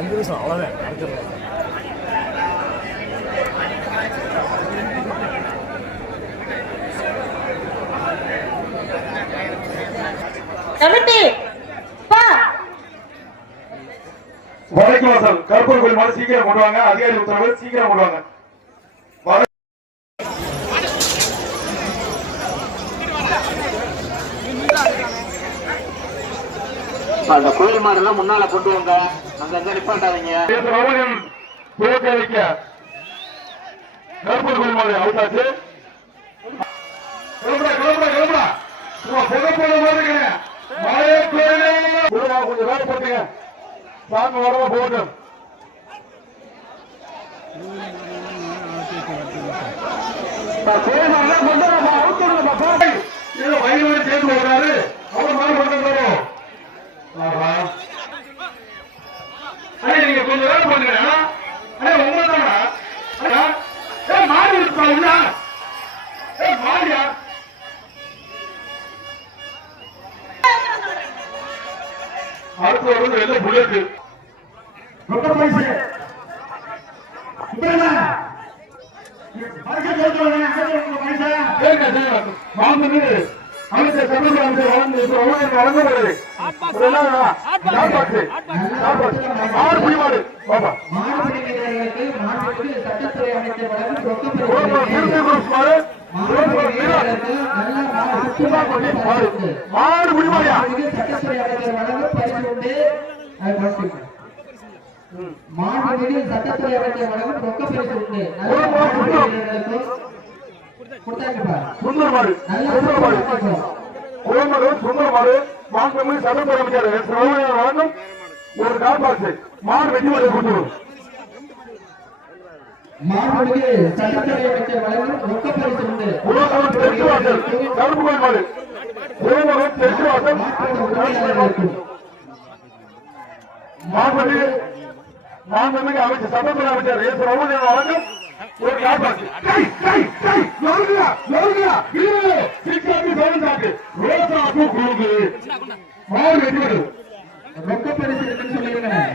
5 நிமிஷம் அவ்வளோதான். வடக்கு வாசல் கருப்பூர் கோயில் மாதிரி சீக்கிரம் கொண்டு வாங்க. அதிகாரி உத்தரவு சீக்கிரம் கொண்டு வாங்க. அந்த கோயில் மாடெல்லாம் முன்னால கொண்டு வாங்க. அங்க நிப்பாட்டாதீங்க. கருப்பூர் கோயில் மாதிரி அவுட்டாச்சு. கொஞ்சம் வேலை போட்டுங்க. சாமி வரவா போகட்டும். வயது சேர்ந்து வர்றாரு. அவர் மாதிரி கொண்டு நீங்க கொஞ்சம் வேலை பண்ணுங்க. உண்மைதானா மாறி இருக்கா? மாறியா அடுத்து வருவது வெள்ள புல்லட் ரொம்ப பைசு மாநில சட்டத்துறை அமைச்சர் வழங்கும் ரொக்க பரிசு உண்டு. சுந்தரமாடு சட்டத்துறை அமைச்சர் வழங்கும் ஒரு கால்பாசு மாடு வெட்டி மாடு கொடுத்துரும். மாண்புமிகு சட்டத்துறை அமைச்சர் வழங்கும் ரொக்க பரிசு உண்டு. தெற்கு வாசல் கருப்பு கோயில் மாடு தெற்கு வாசல் மாண்புமிகு அமைச்சர் சட்டத்துறை அமைச்சர் எஸ் ரகுநாதன் வழங்கும் ஒரு கால்பாசு ரொக்க பரிசு இருக்குன்னு சொல்லிருக்கேன்.